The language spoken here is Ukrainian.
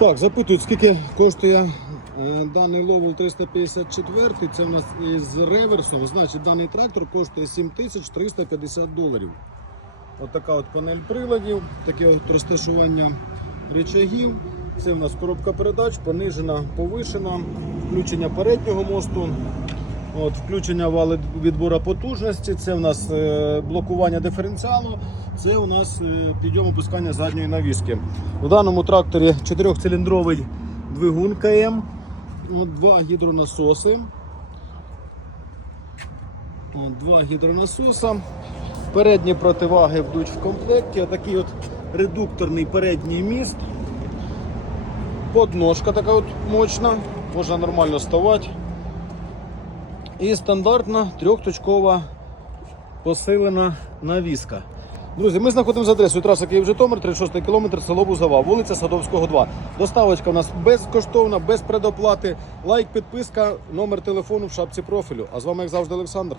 Так, запитують, скільки коштує е, даний ловел 354. Це у нас із реверсом. Значить, даний трактор коштує 7350 доларів. От така от панель приладів, таке от розташування речагів. Це у нас коробка передач, понижена, повишена, включення переднього мосту. От, включення вали відбору потужності, це у нас е, блокування диференціалу, це у нас е, підйом опускання задньої навіски. В даному тракторі 4-циліндровий двигун КМ, два гідронасоси. Два гідронасоса. Передні противаги вдуть в комплекті. Отакий от редукторний передній міст. Подножка така от мощна, можна нормально ставати. І стандартна трьохточкова посилена навіска. Друзі, ми знаходимося за адресою траса Київ-Житомир, 36 кілометр, село Бузова, вулиця Садовського, 2. Доставочка у нас безкоштовна, без предоплати. Лайк, підписка, номер телефону в шапці профілю. А з вами, як завжди, Олександр.